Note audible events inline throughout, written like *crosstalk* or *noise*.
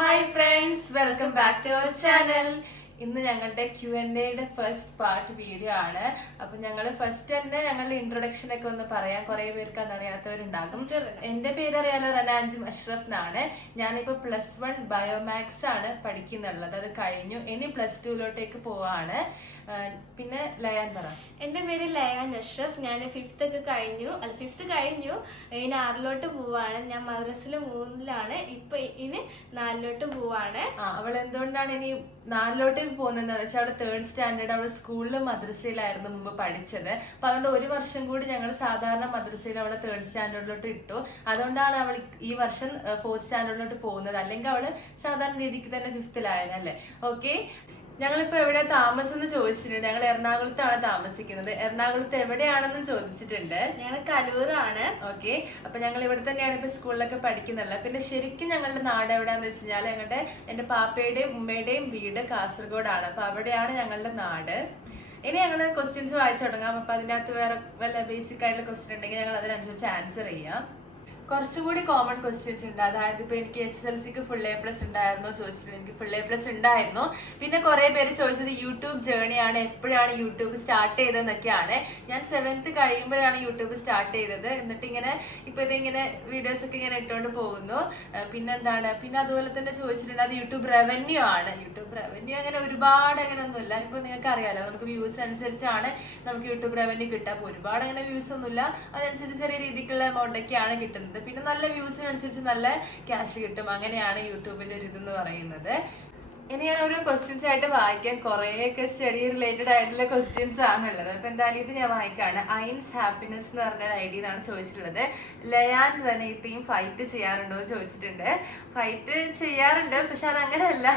Hi friends welcome back to our channel ഇന്ന് ഞങ്ങളുടെ Q N എയുടെ ഫസ്റ്റ് പാർട്ട് വീഡിയോ ആണ്. അപ്പൊ ഞങ്ങൾ ഫസ്റ്റ് തന്നെ ഞങ്ങളുടെ ഇൻട്രൊഡക്ഷൻ ഒക്കെ ഒന്ന് പറയാം. കുറെ പേർക്ക് അതറിയാത്തവരുണ്ടാകും എന്റെ പേര് അറിയാനോ റനാഞ്ചും അഷ്റഫ് എന്നാണ് ഞാനിപ്പോ പ്ലസ് വൺ ബയോമാക്സ് ആണ് പഠിക്കുന്നുള്ളത്. അത് കഴിഞ്ഞു. ഇനി പ്ലസ് ടുവിലോട്ടേക്ക് പോവാണ്. പിന്നെ ലയാൻ പറ. എന്റെ പേര് ലയാൻ അഷ്റഫ്. ഞാൻ ഫിഫ്ത്ത് ഒക്കെ കഴിഞ്ഞു. അല്ല ഫിഫ്ത്ത് കഴിഞ്ഞു. ഇനി ആറിലോട്ട് പോവാണ്. ഞാൻ മദ്രസിൽ മൂന്നിലാണ്. ഇപ്പൊ ഇനി നാലിലോട്ട് പോവാണ്. അവൾ എന്തുകൊണ്ടാണ് ഇനി നാലിലോട്ടേക്ക് പോകുന്നത് വെച്ചാൽ അവിടെ തേർഡ് സ്റ്റാൻഡേർഡ് അവൾ സ്കൂളിലും മദ്രസയിലായിരുന്നു മുമ്പ് പഠിച്ചത്. അപ്പൊ അതുകൊണ്ട് ഒരു വർഷം കൂടി ഞങ്ങൾ സാധാരണ മദ്രസയിൽ അവളെ തേർഡ് സ്റ്റാൻഡേർഡിലോട്ട് ഇട്ടു. അതുകൊണ്ടാണ് അവൾ ഈ വർഷം ഫോർത്ത് സ്റ്റാൻഡേർഡിലോട്ട് പോകുന്നത്. അല്ലെങ്കിൽ അവൾ സാധാരണ രീതിക്ക് തന്നെ ഫിഫ്തിലായനല്ലേ ഓക്കെ ഞങ്ങളിപ്പോ എവിടെ താമസം എന്ന് ചോദിച്ചിട്ടുണ്ട്. ഞങ്ങൾ എറണാകുളത്താണ് താമസിക്കുന്നത്. എറണാകുളത്ത് എവിടെയാണെന്ന് ചോദിച്ചിട്ടുണ്ട്. ഞങ്ങൾ കലൂറാണ് ഓക്കെ. അപ്പൊ ഞങ്ങൾ ഇവിടെ തന്നെയാണ് ഇപ്പൊ സ്കൂളിലൊക്കെ പഠിക്കുന്നുള്ളത് പിന്നെ ശരിക്കും ഞങ്ങളുടെ നാട് എവിടെയാന്ന് വെച്ച് കഴിഞ്ഞാൽ ഞങ്ങളുടെ എന്റെ പാപ്പയുടെയും ഉമ്മയുടെയും വീട് കാസർഗോഡാണ്. അപ്പൊ അവിടെയാണ് ഞങ്ങളുടെ നാട്. ഇനി ഞങ്ങൾ ക്വസ്റ്റ്യൻസ് വായിച്ചു തുടങ്ങാം. അപ്പൊ അതിനകത്ത് വേറെ വല്ല ബേസിക് ആയിട്ടുള്ള ക്വസ്റ്റ്യൻ ഉണ്ടെങ്കിൽ ഞങ്ങൾ അതിനനുസരിച്ച് ആൻസർ ചെയ്യാം. കുറച്ചുകൂടി കോമൺ ക്വസ്റ്റ്യൻസ് ഉണ്ട്. അതായത് ഇപ്പൊ എനിക്ക് എസ് എസ് എൽ സിക്ക് ഫുൾ എ പ്ലസ് ഉണ്ടായിരുന്നോ ചോദിച്ചിട്ട് എനിക്ക് ഫുൾ എ പ്ലസ് ഉണ്ടായിരുന്നു. പിന്നെ കുറെ പേര് ചോദിച്ചത് യൂട്യൂബ് ജേണിയാണ് എപ്പോഴാണ് യൂട്യൂബ് സ്റ്റാർട്ട് ചെയ്തതെന്നൊക്കെയാണ്. ഞാൻ സെവൻത്ത് കഴിയുമ്പോഴാണ് യൂട്യൂബ് സ്റ്റാർട്ട് ചെയ്തത്. എന്നിട്ട് ഇങ്ങനെ ഇപ്പൊ ഇതിങ്ങനെ വീഡിയോസ് ഒക്കെ ഇങ്ങനെ ഇട്ടുകൊണ്ട് പോകുന്നു. പിന്നെ പിന്നെന്താണ്? പിന്നെ അതുപോലെ തന്നെ ചോദിച്ചിട്ടുണ്ട് അത് യൂട്യൂബ് റവന്യൂ ആണ്. യൂട്യൂബ് റവന്യൂ അങ്ങനെ ഒരുപാട് അങ്ങനെ ഒന്നുമില്ല. ഇപ്പൊ നിങ്ങൾക്ക് അറിയാലോ നമുക്ക് വ്യൂസ് അനുസരിച്ചാണ് നമുക്ക് യൂട്യൂബ് റവന്യൂ കിട്ടുക. അപ്പൊ ഒരുപാട് അങ്ങനെ വ്യൂസ് ഒന്നുമില്ല. അതനുസരിച്ച് ചെറിയ രീതിക്കുള്ള എമൗണ്ട് ഒക്കെയാണ് കിട്ടുന്നത്. പിന്നെ നല്ല വ്യൂസിനനുസരിച്ച് നല്ല ക്യാഷ് കിട്ടും. അങ്ങനെയാണ് യൂട്യൂബിന്റെ ഒരു ഇതെന്ന് പറയുന്നത്. ഇനി ഞാൻ ഒരു ക്വസ്റ്റ്യൻസ് ആയിട്ട് വായിക്കാൻ കുറേയൊക്കെ സ്റ്റഡി റിലേറ്റഡ് ആയിട്ടുള്ള ക്വസ്റ്റ്യൻസ് ആണുള്ളത്. അപ്പോൾ എന്തായാലും ഇത് ഞാൻ വായിക്കുകയാണ് ഐൻസ് ഹാപ്പിനെസ് എന്ന് പറഞ്ഞ ഒരു ഐഡിയ എന്നാണ് ചോദിച്ചിട്ടുള്ളത്. ലയാൻ റനീത്തയും ഫൈറ്റ് ചെയ്യാറുണ്ടോ എന്ന് ചോദിച്ചിട്ടുണ്ട്. ഫൈറ്റ് ചെയ്യാറുണ്ട്. പക്ഷെ അതങ്ങനെയല്ല.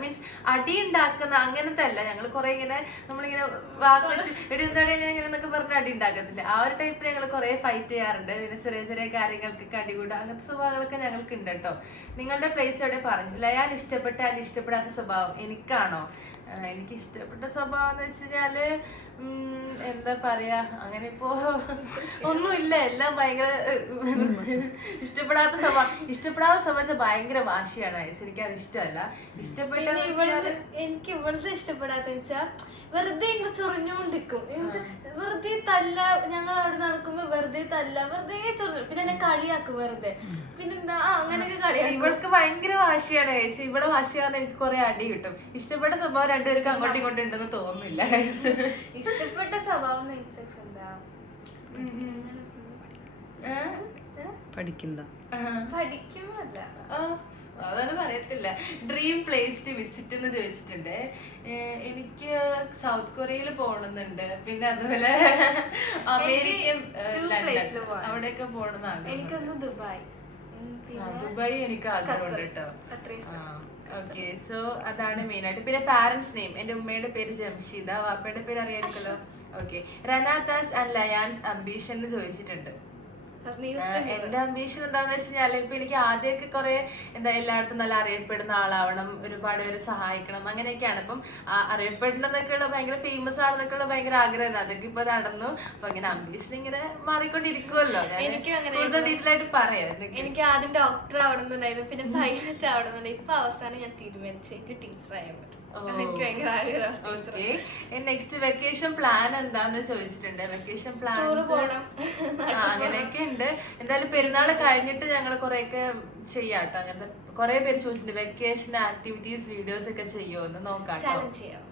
മീൻസ് അടി ഉണ്ടാക്കുന്ന അങ്ങനത്തെ അല്ല ഞങ്ങൾ കുറെ ഇങ്ങനെ നമ്മളിങ്ങനെ വാക്ക് വെച്ച് എന്താണ് ഇങ്ങനെ ഇങ്ങനെ എന്നൊക്കെ പറഞ്ഞ് അടി ഉണ്ടാക്കത്തില്ല ആ ഒരു ടൈപ്പിൽ ഞങ്ങൾ കുറെ ഫൈറ്റ് ചെയ്യാറുണ്ട്. പിന്നെ ചെറിയ ചെറിയ കാര്യങ്ങൾക്ക് അടി കൂടുക അങ്ങനത്തെ സ്വഭാവങ്ങളൊക്കെ ഞങ്ങൾക്ക് ഉണ്ട് കേട്ടോ. നിങ്ങളുടെ പ്ലേസ് എവിടെ പറഞ്ഞു ലയാൻ ഇഷ്ടപ്പെട്ട അല്ല ഇഷ്ടപ്പെടാത്ത സ്വഭാവം എനിക്കാണോ? എനിക്ക് ഇഷ്ടപ്പെട്ട സ്വഭാവം എന്ന് വെച്ചാൽ എന്താ പറയാ അങ്ങനെ ഇപ്പോ ഒന്നുമില്ല എല്ലാം ഭയങ്കര ഇഷ്ടപ്പെടാത്ത സ്വഭാവം ഇഷ്ടപ്പെടാത്ത സ്വഭാവം ഭയങ്കര വാശിയാണ്. എനിക്ക് അത് ഇഷ്ടമല്ല ഇഷ്ടപ്പെട്ട എനിക്ക് ഇവളത് ഇഷ്ടപ്പെടാത്ത വെച്ചാ വെറുതെ ഇങ്ങനെ ചൊറിഞ്ഞോണ്ടിരിക്കും. വെറുതെ തല്ല ഞങ്ങൾ അവിടെ നടക്കുമ്പോ വെറുതെ തല്ല വെറുതെ ചൊറിഞ്ഞു. പിന്നെ എന്നെ കളിയാക്കും വെറുതെ. പിന്നെന്താ? ആ അങ്ങനെയൊക്കെ കളിയാക്കും. ഇവൾക്ക് ഭയങ്കര വാശിയാണ് guys. ഇവളെ വാശിയാന്ന് എനിക്ക് കുറെ അടി കിട്ടും. ഇഷ്ടപ്പെട്ട സ്വഭാവം രണ്ടുപേർക്ക് അങ്ങോട്ടും ഇങ്ങോട്ടും ഉണ്ടെന്ന് തോന്നുന്നില്ല. ഇഷ്ടപ്പെട്ട സ്വഭാവം എന്ന് വെച്ചാൽ എന്താ? പഠിക്കുന്ന പഠിക്കുന്നതല്ല ആ, അതാണ് പറയത്തില്ല. ഡ്രീം പ്ലേസ് ടു വിസിറ്റ് എന്ന് ചോദിച്ചിട്ടുണ്ട്. എനിക്ക് സൗത്ത് കൊറിയയിൽ പോകണമെന്നുണ്ട് പിന്നെ അതുപോലെ *laughs* അമേരിക്കൻ. അവിടെയൊക്കെ പോകണമെന്നാണ് എനിക്കൊന്ന് ദുബായ്. ദുബായ് എനിക്ക് ആഗ്രഹമുണ്ട്. കേട്ടോ. ഓക്കെ. സോ അതാണ് മെയിൻ ആയിട്ട്. പിന്നെ പാരന്റ്സ് നെയിം എന്റെ ഉമ്മയുടെ പേര് ജംഷീദ. വാപ്പയുടെ പേര് അറിയാമല്ലോ ഓക്കെ. റനാത്താസ് ആൻഡ് ലയാൻസ് അംബീഷൻ എന്ന് ചോദിച്ചിട്ടുണ്ട്. എന്റെ അംബീഷൻ എന്താന്ന് വെച്ച് കഴിഞ്ഞാൽ ഇപ്പൊ എനിക്ക് ആദ്യമൊക്കെ കുറെ എന്താ എല്ലായിടത്തും നല്ല അറിയപ്പെടുന്ന ആളാവണം ഒരുപാട് പേര് സഹായിക്കണം അങ്ങനെയൊക്കെയാണ്. ഇപ്പം അറിയപ്പെടണമെന്നൊക്കെ അറിയപ്പെടണമെന്നൊക്കെയുള്ള ഭയങ്കര ഫേമസ് ആണെന്നൊക്കെയുള്ള ഭയങ്കര ആഗ്രഹം അതൊക്കെ ഇപ്പൊ നടന്നു. അപ്പൊ അങ്ങനെ അംബീഷൻ ഇങ്ങനെ മാറിക്കൊണ്ടിരിക്കുമല്ലോ എനിക്കും കൂടുതൽ ഡീറ്റെയിൽ ആയിട്ട് പറയാം എനിക്ക് ആദ്യം ഡോക്ടർ ആവണമെന്നുണ്ടായിരുന്നു. പിന്നെ പൈലറ്റ് ആവണമെന്നുണ്ട് ഇപ്പൊ അവസാനം ഞാൻ തീരുമാനിച്ചു. എനിക്ക് ടീച്ചർ ആയാൽ. എനിക്ക് ഭയങ്കര ആഗ്രഹം. ഓക്കെ. നെക്സ്റ്റ് വെക്കേഷൻ പ്ലാൻ എന്താന്ന് ചോദിച്ചിട്ടുണ്ട്. വെക്കേഷൻ പ്ലാൻ അങ്ങനെയൊക്കെ ഉണ്ട്. എന്തായാലും പെരുന്നാൾ കഴിഞ്ഞിട്ട് ഞങ്ങൾ കുറെയൊക്കെ ചെയ്യാട്ടോ. അങ്ങനത്തെ കുറെ പേര് ചോദിച്ചിട്ടുണ്ട്. വെക്കേഷൻ ആക്ടിവിറ്റീസ് വീഡിയോസ് ഒക്കെ ചെയ്യുമോ നോക്കാം ചെയ്യാം.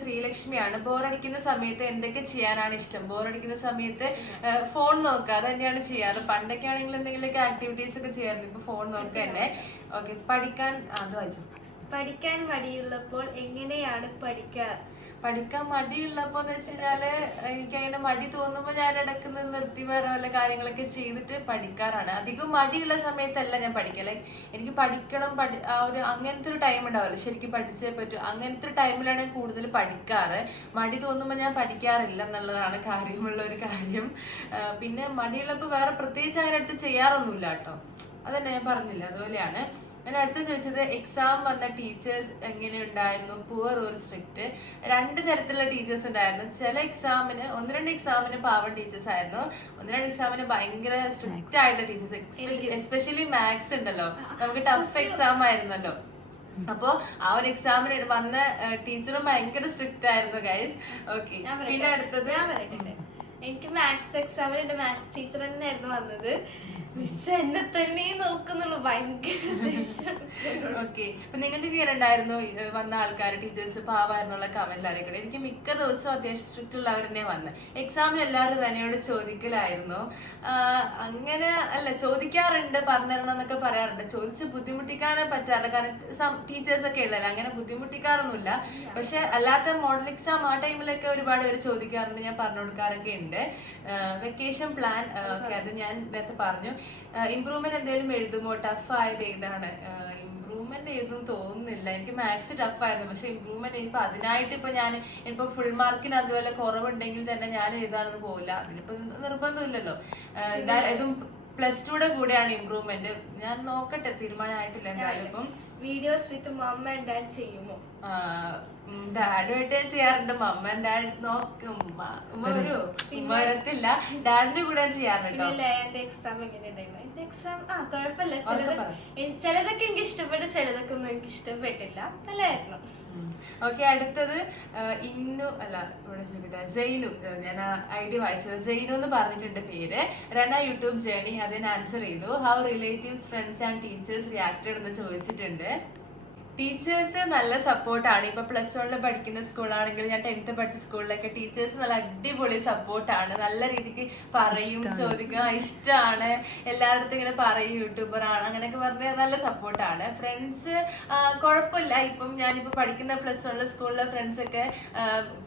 ശ്രീലക്ഷ്മിയാണ്. ബോറടിക്കുന്ന സമയത്ത് എന്തൊക്കെ ചെയ്യാനാണ് ഇഷ്ടം? ബോറടിക്കുന്ന സമയത്ത് ഫോൺ നോക്കുക. അത് തന്നെയാണ് ചെയ്യാറ്. പണ്ടൊക്കെ ആണെങ്കിൽ എന്തെങ്കിലുമൊക്കെ ആക്ടിവിറ്റീസ് ഒക്കെ ചെയ്യാറുണ്ട്. ഇപ്പൊ ഫോൺ നോക്കുക തന്നെ ഓക്കെ പഠിക്കാൻ അത് വായിച്ചു. പഠിക്കാൻ മടിയുള്ളപ്പോൾ എങ്ങനെയാണ് പഠിക്കാറ് പഠിക്കാൻ മടിയുള്ളപ്പോൾ എന്ന് വെച്ചാൽ എനിക്ക് അങ്ങനെ മടി തോന്നുമ്പോൾ ഞാൻ ഇടയ്ക്ക് നിന്ന് നിർത്തി വേറെ വല്ല കാര്യങ്ങളൊക്കെ ചെയ്തിട്ട് പഠിക്കാറാണ്. അധികം മടിയുള്ള സമയത്തല്ല ഞാൻ പഠിക്കുക. ലൈക്ക് എനിക്ക് പഠിക്കണം പഠി ആ ഒരു അങ്ങനത്തെ ഒരു ടൈം ഉണ്ടാവില്ല. ശരിക്കും പഠിച്ചേ പറ്റൂ. അങ്ങനത്തെ ഒരു ടൈമിലാണ് ഞാൻ കൂടുതൽ പഠിക്കാറ്. മടി തോന്നുമ്പോൾ ഞാൻ പഠിക്കാറില്ല എന്നുള്ളതാണ് കാര്യമുള്ള ഒരു കാര്യം. പിന്നെ മടിയുള്ളപ്പോൾ വേറെ പ്രത്യേകിച്ച് അങ്ങനെ അടുത്ത് ചെയ്യാറൊന്നുമില്ല കേട്ടോ. അതന്നെ ഞാൻ പറഞ്ഞില്ല അതുപോലെയാണ്. പിന്നെ അടുത്ത ചോദിച്ചത് എക്സാം വന്ന ടീച്ചേഴ്സ് എങ്ങനെ ഉണ്ടായിരുന്നു പുവർ ഒരു സ്ട്രിക്റ്റ് രണ്ട് തരത്തിലുള്ള ടീച്ചേഴ്സ് ഉണ്ടായിരുന്നു. ചില എക്സാമിന് ഒന്ന് രണ്ട് എക്സാമിന് പാവം ടീച്ചേഴ്സ് ആയിരുന്നു. ഒന്ന് രണ്ട് എക്സാമിന് ഭയങ്കര സ്ട്രിക്റ്റ് ആയിട്ടുള്ള ടീച്ചേഴ്സ് എസ്പെഷ്യലി മാത്സ് ഉണ്ടല്ലോ. നമുക്ക് ടഫ് എക്സാം ആയിരുന്നല്ലോ. അപ്പോ ആ ഒരു എക്സാമിന് വന്ന ടീച്ചറും ഭയങ്കര സ്ട്രിക്റ്റ് ആയിരുന്നു ഗൈസ് ഓക്കെ പിന്നെ അടുത്തത്? ഞാൻ എനിക്ക് മാത്സ് എക്സാമിൽ എന്റെ മാത്സ് ടീച്ചർ തന്നെയായിരുന്നു വന്നത്. മിസ് എന്നെ തന്നെ നോക്കുന്നുള്ളു ഭയങ്കര. ഓക്കെ അപ്പൊ നിങ്ങൾക്ക് ഇങ്ങനെ ഉണ്ടായിരുന്നു വന്ന ആൾക്കാർ ടീച്ചേഴ്സ് പാവായിരുന്നുള്ള കമന്റ് അറിയിക്കട്ടെ. എനിക്ക് മിക്ക ദിവസവും അത്യാവശ്യം സ്ട്രിക്റ്റ് ഉള്ളവർ തന്നെ വന്ന്. എക്സാമിൽ എല്ലാവരും റനയോട് ചോദിക്കലായിരുന്നു. അങ്ങനെ അല്ല ചോദിക്കാറുണ്ട് പറഞ്ഞിരണം എന്നൊക്കെ പറയാറുണ്ട്. ചോദിച്ച് ബുദ്ധിമുട്ടിക്കാനെ പറ്റാറില്ല. കാരണം ടീച്ചേഴ്സ് ഒക്കെ ഉള്ളല്ലോ അങ്ങനെ ബുദ്ധിമുട്ടിക്കാറൊന്നുമില്ല. പക്ഷെ അല്ലാത്ത മോഡൽ എക്സാം ആ ടൈമിലൊക്കെ ഒരുപാട് പേര് ചോദിക്കാറുണ്ട് ഞാൻ പറഞ്ഞു കൊടുക്കാറൊക്കെ ഉണ്ട്. വെക്കേഷൻ പ്ലാൻ ഓക്കെ അത് ഞാൻ നേരത്തെ പറഞ്ഞു. ഇമ്പ്രൂവ്മെന്റ് എന്തെങ്കിലും എഴുതുമോ? ടഫ് ആയത് ഏതാണ്? ഇമ്പ്രൂവ്മെന്റ് എഴുതും തോന്നുന്നില്ല. എനിക്ക് മാത്സ് ടഫ് ആയിരുന്നു. പക്ഷെ ഇമ്പ്രൂവ്മെന്റ് ഇനിയിപ്പോ അതിനായിട്ട് ഇപ്പൊ ഞാൻ ഇനിയിപ്പോ ഫുൾ മാർക്കിന് അതുപോലെ കുറവുണ്ടെങ്കിൽ തന്നെ ഞാൻ എഴുതാനൊന്നും പോകില്ല അതിനിപ്പോ നിർബന്ധമില്ലല്ലോ. എന്തായാലും ഇതും പ്ലസ് ടുയുടെ കൂടെയാണ് ഇമ്പ്രൂവ്മെന്റ് ഞാൻ നോക്കട്ടെ തീരുമാനമായിട്ടില്ല എന്തായാലും ഇപ്പം. Videos with mama and dad ചെയ്യുമോ? ഡാഡുമായിട്ട് ചെയ്യാറുണ്ട് മമ്മ ആൻഡ് ഡാഡ് നോക്കും. വരത്തില്ല ഡാഡിന്റെ കൂടെ ചെയ്യാറുണ്ട് എക്സാം എങ്ങനെയുണ്ടായിരുന്നു എന്റെ എക്സാം ആ കുഴപ്പമില്ല. ചിലത് ചിലതൊക്കെ എനിക്ക് ഇഷ്ടപ്പെട്ടു ചിലതൊക്കെ ഒന്നും എനിക്ക് ഇഷ്ടപ്പെട്ടില്ല. നല്ലായിരുന്നു. ഓക്കെ അടുത്തത് ഇന്നു അല്ല ഇവിടെ ചോദിക്കട്ടെ ജെയിനു. ഞാൻ ഐ ഡി വായിച്ചത്. ജെയിനു എന്ന് പറഞ്ഞിട്ടുണ്ട് പേര്. റന യൂട്യൂബ് ജേണി അതിന് ആൻസർ ചെയ്തു. How relatives friends and teachers reacted എന്ന് ചോദിച്ചിട്ടുണ്ട്. ടീച്ചേഴ്സ് നല്ല സപ്പോർട്ടാണ്. ഇപ്പൊ പ്ലസ് വണ്ണിൽ പഠിക്കുന്ന സ്കൂളാണെങ്കിൽ ഞാൻ ടെൻത്ത് പഠിച്ച സ്കൂളിലൊക്കെ ടീച്ചേഴ്സ് നല്ല അടിപൊളി സപ്പോർട്ടാണ്. നല്ല രീതിക്ക് പറയും ചോദിക്കും. ഇഷ്ടമാണ് എല്ലായിടത്തും ഇങ്ങനെ പറയും യൂട്യൂബർ ആണ് അങ്ങനെയൊക്കെ പറഞ്ഞാൽ നല്ല സപ്പോർട്ടാണ്. ഫ്രണ്ട്സ് കുഴപ്പമില്ല. ഇപ്പം ഞാനിപ്പോൾ പഠിക്കുന്ന പ്ലസ് വണ്ണിലെ സ്കൂളിലെ ഫ്രണ്ട്സ് ഒക്കെ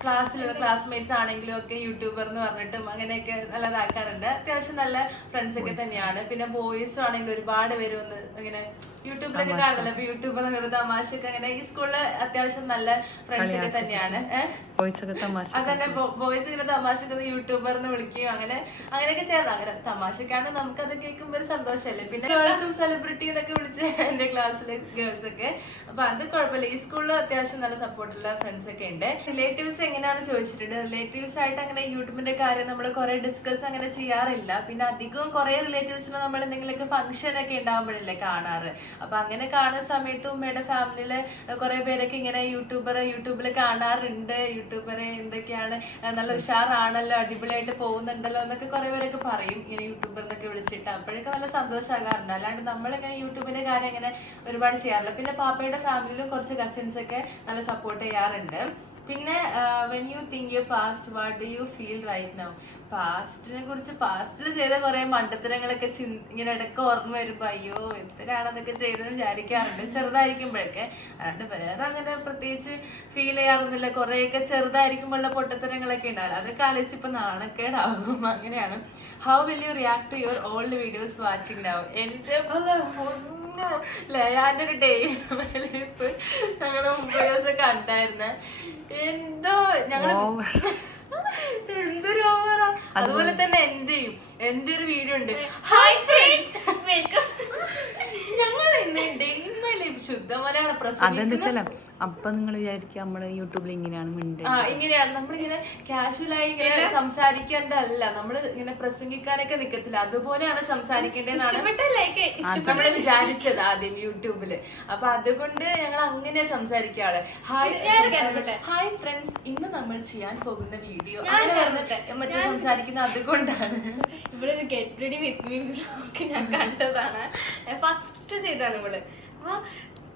ക്ലാസ്സിലുള്ള ക്ലാസ്മേറ്റ്സ് ആണെങ്കിലും ഒക്കെ യൂട്യൂബർ എന്ന് പറഞ്ഞിട്ടും അങ്ങനെയൊക്കെ നല്ലതാക്കാറുണ്ട്. അത്യാവശ്യം നല്ല ഫ്രണ്ട്സ് ഒക്കെ തന്നെയാണ്. പിന്നെ ബോയ്സും ആണെങ്കിൽ ഒരുപാട് പേര് വന്ന് ഇങ്ങനെ യൂട്യൂബിലൊക്കെ കാണുമല്ലോ. അപ്പൊ യൂട്യൂബർ അങ്ങനെ തമാശയൊക്കെ അങ്ങനെ ഈ സ്കൂളിൽ അത്യാവശ്യം നല്ല ഫ്രണ്ട്സ് ഒക്കെ തന്നെയാണ്. തമാശ അതന്നെ ബോയ്സ് ഇങ്ങനെ തമാശക്ക് യൂട്യൂബർ എന്ന് വിളിക്കുകയും അങ്ങനെ അങ്ങനെയൊക്കെ ചേർന്നു അങ്ങനെ തമാശക്കാണ് നമുക്ക് അത് കേൾക്കുമ്പോൾ ഒരു സന്തോഷമല്ലേ? പിന്നെ ഗേൾസും സെലിബ്രിറ്റി എന്നൊക്കെ വിളിച്ച് എന്റെ ക്ലാസ്സിലെ ഗേൾസ് ഒക്കെ. അപ്പൊ അത് കുഴപ്പമില്ല. ഈ സ്കൂളിൽ അത്യാവശ്യം നല്ല സപ്പോർട്ടുള്ള ഫ്രണ്ട്സ് ഒക്കെ ഉണ്ട്. റിലേറ്റീവ്സ് എങ്ങനെയാണെന്ന് ചോദിച്ചിട്ടുണ്ട്. റിലേറ്റീവ്സ് ആയിട്ട് അങ്ങനെ യൂട്യൂബിന്റെ കാര്യം നമ്മൾ കുറെ ഡിസ്കസ് അങ്ങനെ ചെയ്യാറില്ല. പിന്നെ അധികവും കുറെ റിലേറ്റീവ്സിനെ നമ്മൾ എന്തെങ്കിലുമൊക്കെ ഫംഗ്ഷൻ ഒക്കെ ഉണ്ടാകുമ്പോഴല്ലേ കാണാറ്. അപ്പൊ അങ്ങനെ കാണുന്ന സമയത്ത് ഉമ്മയുടെ ഫാമിലിയിൽ കുറെ പേരൊക്കെ ഇങ്ങനെ യൂട്യൂബറെ യൂട്യൂബിൽ കാണാറുണ്ട്. യൂട്യൂബറെ എന്തൊക്കെയാണ് നല്ല ഉഷാറാണല്ലോ അടിപൊളിയായിട്ട് പോകുന്നുണ്ടല്ലോ എന്നൊക്കെ കുറെ പേരൊക്കെ പറയും. ഇങ്ങനെ യൂട്യൂബർ എന്നൊക്കെ വിളിച്ചിട്ട്. അപ്പോഴൊക്കെ നല്ല സന്തോഷമാകാറുണ്ട് അല്ലാണ്ട് നമ്മളിങ്ങനെ യൂട്യൂബിന്റെ കാര്യം ഇങ്ങനെ ഒരുപാട് ചെയ്യാറില്ല. പിന്നെ പാപ്പയുടെ ഫാമിലിയിലും കുറച്ച് കസിൻസ് ഒക്കെ നല്ല സപ്പോർട്ട് ചെയ്യാറുണ്ട്. പിന്നെ when you think you past what do you feel right now പാസ്റ്റിനെ കുറിച്ച് പാസ്റ്റിൽ ചെയ്ത കുറെ മണ്ടത്തരങ്ങളൊക്കെ ഇങ്ങനെ ഇടയ്ക്ക് ഓർമ്മ വരുമ്പോ അയ്യോ എന്തിനാണെന്നൊക്കെ ചെയ്തെന്ന് വിചാരിക്കാറുണ്ട്. ചെറുതായിരിക്കുമ്പോഴൊക്കെ. അല്ലാണ്ട് വേറെ അങ്ങനെ പ്രത്യേകിച്ച് ഫീൽ ചെയ്യാറൊന്നുമില്ല. കുറേയൊക്കെ ചെറുതായിരിക്കുമ്പോഴുള്ള പൊട്ടത്തരങ്ങളൊക്കെ ഉണ്ടാവില്ല. അതൊക്കെ ആലോചിച്ച് ഇപ്പൊ നാണക്കേടാകും. അങ്ങനെയാണ്. How will you react to your old videos watching now എന്റെ ലയാന്റെ ഒരു ഡേ ഞങ്ങൾ മുമ്പ് ദിവസം കണ്ടായിരുന്നെ. എന്തോ ഞങ്ങൾ എന്തൊരു ഓവറാ അതുപോലെ തന്നെ എന്റെയും എന്റെ ഒരു വീഡിയോ ഉണ്ട്. ഹായ് ഫ്രണ്ട്സ് വെൽക്കം ഞങ്ങൾ ഇന്ന് മലയാളം അതെന്താ വെച്ചാൽ അപ്പൊ നിങ്ങൾ വിചാരിക്കുക നമ്മൾ യൂട്യൂബിൽ ഇങ്ങനെയാണ് മിണ്ടേ ആ ഇങ്ങനെയാണ്. നമ്മളിങ്ങനെ കാഷ്വലായി ഇങ്ങനെ സംസാരിക്കേണ്ടതല്ല. നമ്മൾ ഇങ്ങനെ പ്രസംഗിക്കാനൊക്കെ നിക്കത്തില്ല. അതുപോലെയാണ് സംസാരിക്കേണ്ടത് നമ്മൾ വിചാരിച്ചത് ആദ്യം യൂട്യൂബിൽ. അപ്പൊ അതുകൊണ്ട് ഞങ്ങൾ അങ്ങനെ സംസാരിക്കാൾ ഹായ് ഹായ് ഫ്രണ്ട്സ് ഇന്ന് നമ്മൾ ചെയ്യാൻ പോകുന്ന വീഡിയോ? മറ്റേ സംസാരിക്കുന്ന അതുകൊണ്ടാണ്. ഇവിടെ ഒരു get ready with me vlog ഞാൻ കണ്ടതാണ്. ഫസ്റ്റ് ചെയ്താണ് ഇവൾ. അപ്പൊ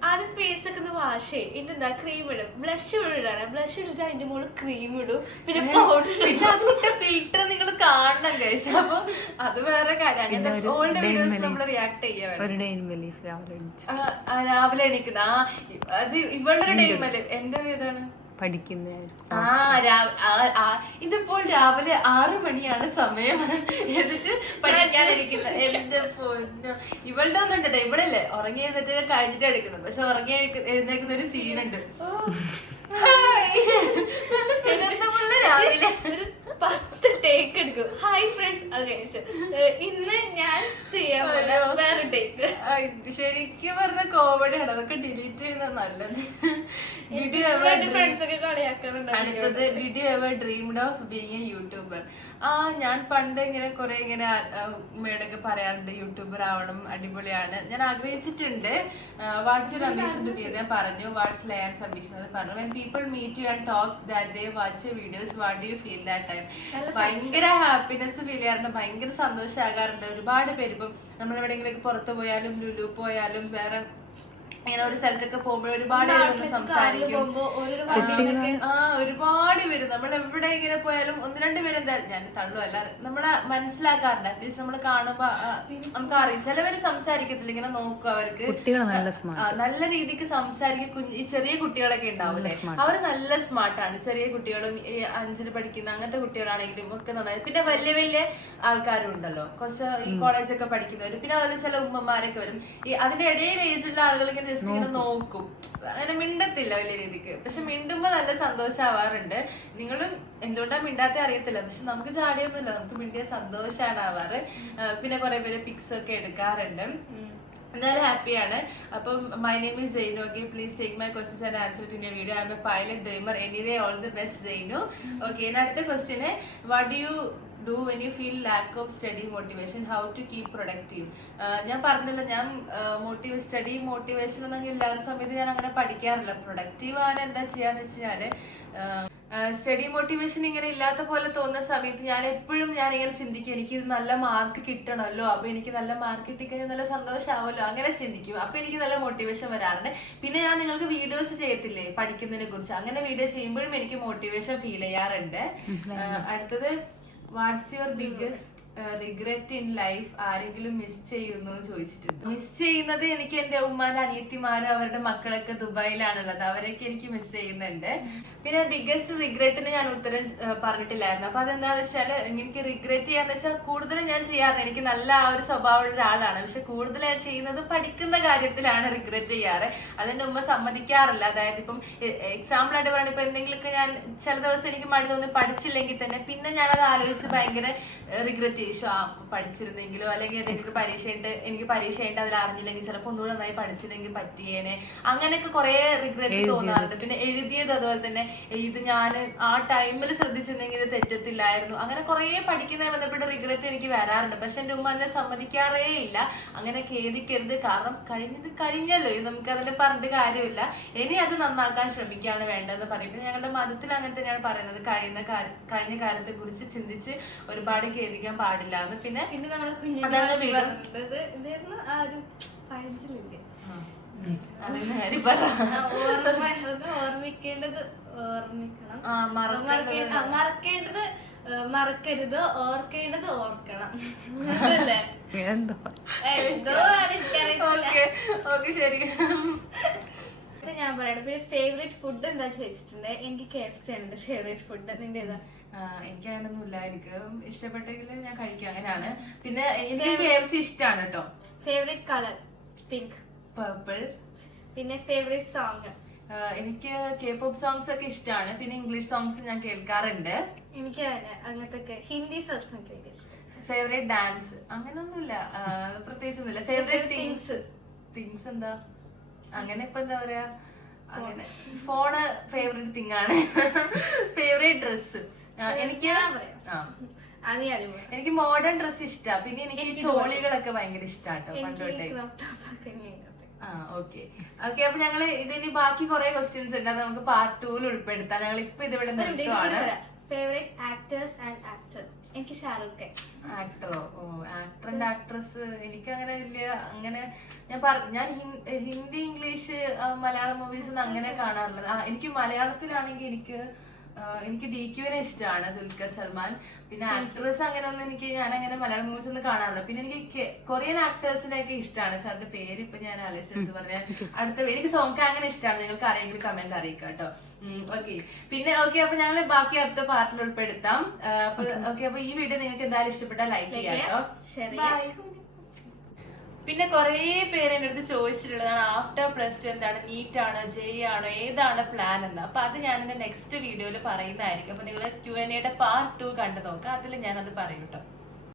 ആദ്യം ഫേസ് ഒക്കെ ഒന്ന് വാഷ് ചെയ്യും. പിന്നെ എന്താ ക്രീം ഇടും ബ്ലഷ് ഇടാണ് ബ്ലഷ് ഇട്ടിട്ട് അതിന്റെ മുകളിൽ ക്രീം ഇടും. പിന്നെ പൗഡർ പിന്നെ അതിന്റെ ഫിൽറ്റർ നിങ്ങൾ കാണണം കഴിച്ചു അപ്പൊ അത് വേറെ കാര്യം. ഓൾഡ് വീഡിയോസ് നമ്മൾ റിയാക്ട് ചെയ്യാൻ രാവിലെ എണീക്കുന്ന. ആ അത് ഇവളുടെ ഒരു അല്ലേ എന്റെ ഏതാണ്? പഠിക്കുന്നതായിരിക്കും. ഇതിപ്പോൾ രാവിലെ ആറ് മണിയാണ് സമയം. എന്നിട്ട് പഠിക്കാനിരിക്കുന്നത് എന്റെ പൊന്നു. ഇവളുടെ ഒന്നും ഉണ്ടോ ഇവളല്ലേ ഉറങ്ങി എഴുന്നിട്ട് കഴിഞ്ഞിട്ട് എടുക്കുന്നത്. പക്ഷെ ഉറങ്ങി എഴുന്ന- എഴുന്നേക്കുന്ന ഒരു സീനുണ്ട് *laughs* നല്ല രാവിലെ. ഒരു പത്ത് ടേക്ക് എടുക്കും. ഹായ് ഫ്രണ്ട്സ് അത് ഇന്ന് ഞാൻ ചെയ്യാൻ വേറെ ടേക്ക് ശരിക്കും പറഞ്ഞ കോമഡി ആണ്. അതൊക്കെ ഡിലീറ്റ് ചെയ്യുന്ന നല്ലത്. ഫ്രണ്ട്സ് ഒക്കെ കളിയാക്കാറുണ്ട് അടുത്തത് did ever dreamed of being a YouTuber ആ ഞാൻ പണ്ട് ഇങ്ങനെ കുറെ ഇങ്ങനെ ഉമ്മയോടൊക്കെ പറയാറുണ്ട് യൂട്യൂബർ ആവണം അടിപൊളിയാണ്. ഞാൻ ആഗ്രഹിച്ചിട്ടുണ്ട്. What's your ambition to be ഞാൻ പറഞ്ഞു. വാട്സ് ലയൻസ് അംബിഷൻ എന്ന് പറഞ്ഞു. When people meet you and talk that they watch videos what do you feel that time ഭയങ്കര ഹാപ്പിനെസ് ഫീൽ ചെയ്യാറുണ്ട്. ഭയങ്കര സന്തോഷമാകാറുണ്ട് ഒരുപാട് പേര് ഇപ്പം നമ്മൾ എവിടെയെങ്കിലും പുറത്ത് പോയാലും ലുലു പോയാലും വേറെ ഇങ്ങനെ ഒരു സ്ഥലത്തൊക്കെ പോകുമ്പോൾ ഒരുപാട് സംസാരിക്കും. ആ ഒരുപാട് പേര്. നമ്മൾ എവിടെ ഇങ്ങനെ പോയാലും ഒന്ന് രണ്ട് പേര് എന്തായാലും ഞാൻ തള്ളുമല്ല നമ്മളെ മനസ്സിലാക്കാറുണ്ട് അറ്റ്ലീസ്റ്റ് നമ്മൾ കാണുമ്പോ നമുക്ക് അറിയാം. ചിലവര് സംസാരിക്കത്തില്ല ഇങ്ങനെ നോക്കും അവർക്ക്. നല്ല സ്മാർട്ട് നല്ല രീതിക്ക് സംസാരിക്കും. കുഞ്ഞ് ചെറിയ കുട്ടികളൊക്കെ ഉണ്ടാവില്ലേ അവർ നല്ല സ്മാർട്ടാണ് ചെറിയ കുട്ടികളും ഈ അഞ്ചിൽ പഠിക്കുന്ന അങ്ങനത്തെ കുട്ടികളാണെങ്കിലും ഒക്കെ നന്നായി. പിന്നെ വലിയ വലിയ ആൾക്കാരും ഉണ്ടല്ലോ. കുറച്ച് ഈ കോളേജൊക്കെ പഠിക്കുന്നവര്. പിന്നെ അതുപോലെ ചില ഉമ്മമാരൊക്കെ വരും. ഈ അതിന്റെ ഇടയിൽ ഏജുള്ള ആളുകൾ ഇങ്ങനെ ജസ്റ്റ് ഇങ്ങനെ നോക്കും. അങ്ങനെ മിണ്ടത്തില്ല വലിയ രീതിക്ക്. പക്ഷെ മിണ്ടുമ്പോ നല്ല സന്തോഷമാവാറുണ്ട് നിങ്ങളും എന്തുകൊണ്ടാ മിണ്ടാത്ത അറിയത്തില്ല. പക്ഷെ നമുക്ക് ചാടിയൊന്നുമില്ല. നമുക്ക് മിണ്ടിയ സന്തോഷമാണ് ആവാറ് പിന്നെ കുറെ പേര് പിക്സ് ഒക്കെ എടുക്കാറുണ്ട്. എന്തായാലും ഹാപ്പിയാണ്. അപ്പം my name is Jainu okay please take my questions and answer to your video I'm a pilot dreamer anyway all the best Jainu okay ഇനി അടുത്ത question what do you do when you feel lack of study motivation how to keep productive ഞാൻ പറഞ്ഞല്ലോ ഞാൻ മോട്ടിവേ study motivation ഒന്നും ഇല്ലാത്ത സമയത്ത് ഞാൻ അങ്ങനെ പഠിക്കാറില്ല. പ്രൊഡക്റ്റീവ് ആവാൻ എന്താ ചെയ്യാന്ന് വെച്ച് കഴിഞ്ഞാൽ സ്റ്റഡി മോട്ടിവേഷൻ ഇങ്ങനെ ഇല്ലാത്ത പോലെ തോന്നുന്ന സമയത്ത് ഞാൻ എപ്പോഴും ഞാൻ ഇങ്ങനെ ചിന്തിക്കും എനിക്ക് നല്ല മാർക്ക് കിട്ടണമല്ലോ അപ്പൊ എനിക്ക് നല്ല മാർക്ക് കിട്ടിക്കഴിഞ്ഞാൽ നല്ല സന്തോഷമാവുമല്ലോ അങ്ങനെ ചിന്തിക്കും. അപ്പൊ എനിക്ക് നല്ല മോട്ടിവേഷൻ വരാറുണ്ട്. പിന്നെ ഞാൻ നിങ്ങൾക്ക് വീഡിയോസ് ചെയ്യത്തില്ലേ പഠിക്കുന്നതിനെ കുറിച്ച് അങ്ങനെ വീഡിയോ ചെയ്യുമ്പോഴും എനിക്ക് മോട്ടിവേഷൻ ഫീൽ ചെയ്യാറുണ്ട്. അടുത്തത് what's your biggest regret in life ആരെങ്കിലും മിസ് ചെയ്യുന്നു ചോദിച്ചിട്ടുണ്ട്. മിസ് ചെയ്യുന്നത് എനിക്ക് എന്റെ ഉമ്മാന്റെ അനിയത്തിമാരും അവരുടെ മക്കളൊക്കെ ദുബായിലാണുള്ളത്. അവരൊക്കെ എനിക്ക് മിസ് ചെയ്യുന്നുണ്ട്. പിന്നെ ബിഗ്ഗസ്റ്റ് റിഗ്രറ്റിന് ഞാൻ ഉത്തരം പറഞ്ഞിട്ടില്ലായിരുന്നു. അപ്പൊ അതെന്താന്ന് വെച്ചാൽ എനിക്ക് റിഗ്രറ്റ് ചെയ്യാന്ന് വെച്ചാൽ കൂടുതലും ഞാൻ ചെയ്യാറുണ്ട് എനിക്ക് നല്ല ആ ഒരു സ്വഭാവമുള്ള ഒരാളാണ്. പക്ഷെ കൂടുതൽ ചെയ്യുന്നത് പഠിക്കുന്ന കാര്യത്തിലാണ് റിഗ്രറ്റ് ചെയ്യാറ്. അതെന്റെ ഉമ്മ സമ്മതിക്കാറില്ല. അതായത് ഇപ്പം എക്സാമ്പിൾ ആയിട്ട് പറയുന്നത് ഇപ്പൊ എന്തെങ്കിലുമൊക്കെ ഞാൻ ചില ദിവസം എനിക്ക് മടി തോന്നി പഠിച്ചില്ലെങ്കിൽ തന്നെ പിന്നെ ഞാൻ അത് ആലോചിച്ച് ഭയങ്കര റിഗ്രറ്റ് ചെയ്തു ആ പഠിച്ചിരുന്നെങ്കിലോ അല്ലെങ്കിൽ എനിക്ക് പരീക്ഷയുണ്ട് എനിക്ക് പരീക്ഷയുണ്ട് അതിൽ അറിഞ്ഞില്ലെങ്കിൽ ചിലപ്പോൾ ഒന്നുകൂടെ നന്നായി പഠിച്ചില്ലെങ്കിൽ പറ്റിയേനെ. അങ്ങനെയൊക്കെ കുറെ റിഗ്രറ്റ് തോന്നാറുണ്ട്. പിന്നെ എഴുതിയത് അതുപോലെ തന്നെ ഇത് ഞാൻ ആ ടൈമിൽ ശ്രദ്ധിച്ചിരുന്നെങ്കിൽ ഇത് തെറ്റത്തില്ലായിരുന്നു. അങ്ങനെ കുറെ പഠിക്കുന്നതിന് ബന്ധപ്പെട്ട് റിഗ്രറ്റ് എനിക്ക് വരാറുണ്ട്. പക്ഷെ എന്റെ ഉമ്മ എന്നെ സമ്മതിക്കാറേ ഇല്ല. അങ്ങനെ ഖേദിക്കരുത്. കാരണം കഴിഞ്ഞത് കഴിഞ്ഞല്ലോ. ഇത് നമുക്ക് അതിന്റെ പറഞ്ഞിട്ട് കാര്യമില്ല. ഇനി അത് നന്നാക്കാൻ ശ്രമിക്കുകയാണ് വേണ്ടതെന്ന് പറയും. പിന്നെ ഞങ്ങളുടെ മതത്തിൽ അങ്ങനെ തന്നെയാണ് പറയുന്നത്. കഴിയുന്ന കഴിഞ്ഞ കാലത്തെ കുറിച്ച് ചിന്തിച്ച് ഒരുപാട് ഖേദിക്കാൻ പാടില്ല എന്ന്. പിന്നെ പിന്നെ നമ്മളെ കുഞ്ഞിന്റെ വീട്. ഇതായിരുന്നു ആ ഒരു പഴഞ്ചിലില്ലേ ഓർമ്മിക്കേണ്ടത് ഓർമ്മിക്കണം. ആ, മറക്കേണ്ടത് മറക്കേണ്ടത് മറക്കരുത് ഓർക്കേണ്ടത് ഓർക്കണം. എന്തോ? ഓക്കെ ശരി. ഇത് ഞാൻ പറയണം പിന്നെ ഫേവറേറ്റ് ഫുഡ് എന്താ ചോദിച്ചിട്ടുണ്ടെങ്കിൽ എനിക്ക് കെ എഫ് സി ഉണ്ട്. ഫേവറേറ്റ് ഫുഡ് നിന്റെ ഏതാ എനിക്ക് അങ്ങനൊന്നുമില്ല. എനിക്ക് ഇഷ്ടപ്പെട്ടെങ്കിൽ ഞാൻ കഴിക്കും. അങ്ങനെയാണ്. പിന്നെ എനിക്ക് കെ എഫ് സി ഇഷ്ടമാണ് കേട്ടോ. ഫേവറേറ്റ് കളർ പിങ്ക് പേർപ്പിൾ പിന്നെ ഫേവറേറ്റ് സോങ് എനിക്ക് കെ പോപ്പ് സോങ്സ് ഒക്കെ ഇഷ്ടമാണ് പിന്നെ ഇംഗ്ലീഷ് സോങ്സ് ഞാൻ കേൾക്കാറുണ്ട്. എനിക്ക് അങ്ങനെ അങ്ങനത്തെ ഹിന്ദി സോങ്സ് ഫേവറേറ്റ് ഡാൻസ് അങ്ങനൊന്നുമില്ല. പ്രത്യേകിച്ചൊന്നുമില്ല. ഫേവറേറ്റ് തിങ്സ് തിങ്സ് എന്താ? അങ്ങനെ ഇപ്പൊ എന്താ പറയാ അങ്ങനെ ഫോണ് ഫേവറേറ്റ് തിങ് ആണ്. ഫേവറേറ്റ് ഡ്രസ് എനിക്ക് എനിക്ക് മോഡേൺ ഡ്രസ് ഇഷ്ടാ. പിന്നെ എനിക്ക് ചോളികളൊക്കെ ഭയങ്കര ഇഷ്ടാട്ടോ പണ്ട് തൊട്ടേ. എനിക്ക് crop top ഒക്കെ ഭയങ്കര ആ ഓക്കെ. ഓക്കെ അപ്പൊ ഞങ്ങൾ ഇതിന് ബാക്കി കുറെ ക്വസ്റ്റ്യൻസ് ഉണ്ട്. അത് നമുക്ക് പാർട്ട് ടൂവിൽ ഉൾപ്പെടുത്താം. ഞങ്ങൾ ഇപ്പൊ ഇതിവിടെ നിർത്തുവാണ്. ഫേവറേറ്റ് ആക്ടേഴ്സ് ആൻഡ് ആക്ടർ എനിക്ക് ഷാറൂഖ് ഖാൻ. ആക്ടറോ? ഓ ആക്ടർ ആൻഡ് ആക്ട്രസ്. എനിക്ക് അങ്ങനെ വലിയ അങ്ങനെ ഞാൻ പറ ഞാൻ ഹിന്ദി ഇംഗ്ലീഷ് മലയാളം മൂവീസ് ഒന്നും അങ്ങനെ കാണാറില്ല. ആ എനിക്ക് മലയാളത്തിലാണെങ്കിൽ എനിക്ക് എനിക്ക് ഡി ക്യുവിനെ ഇഷ്ടമാണ് ദുൽഖർ സൽമാൻ. പിന്നെ ആക്ട്രസ് അങ്ങനെ ഒന്നും എനിക്ക് ഞാൻ അങ്ങനെ മലയാളം മൂവീസ് ഒന്നും കാണാറില്ല. പിന്നെ എനിക്ക് കൊറിയൻ ആക്ടേഴ്സിനെ ഒക്കെ ഇഷ്ടമാണ് സാറിന്റെ പേര് ഇപ്പൊ ഞാൻ ആലോചിച്ചെടുത്ത് പറഞ്ഞാൽ അടുത്ത എനിക്ക് സോങ് അങ്ങനെ ഇഷ്ടമാണ് നിങ്ങൾക്ക് അറിയെങ്കിൽ കമന്റ് അറിയിക്കാം കേട്ടോ. ഓക്കെ പിന്നെ ഓക്കെ അപ്പൊ ഞങ്ങൾ ബാക്കി അടുത്ത പാർട്ടിൽ ഉൾപ്പെടുത്താം. ഓക്കെ അപ്പൊ ഈ വീഡിയോ നിങ്ങൾക്ക് എന്തായാലും ഇഷ്ടപ്പെട്ടാൽ ലൈക്ക് ചെയ്യാം കേട്ടോ. പിന്നെ കുറേ പേര് എന്റെ അടുത്ത് ചോദിച്ചിട്ടുള്ളതാണ് ആഫ്റ്റർ പ്ലസ് ടു എന്താണ്? നീറ്റ് ആണോ? ജെ ആണോ? ഏതാണ് പ്ലാൻ എന്ന്? അപ്പൊ അത് ഞാൻ എന്റെ നെക്സ്റ്റ് വീഡിയോയിൽ പറയുന്നതായിരിക്കും. അപ്പൊ നിങ്ങൾ ക്യു എൻ എയുടെ പാർട്ട് ടു കണ്ടു നോക്കുക അതിൽ ഞാൻ അത് കേട്ടോ.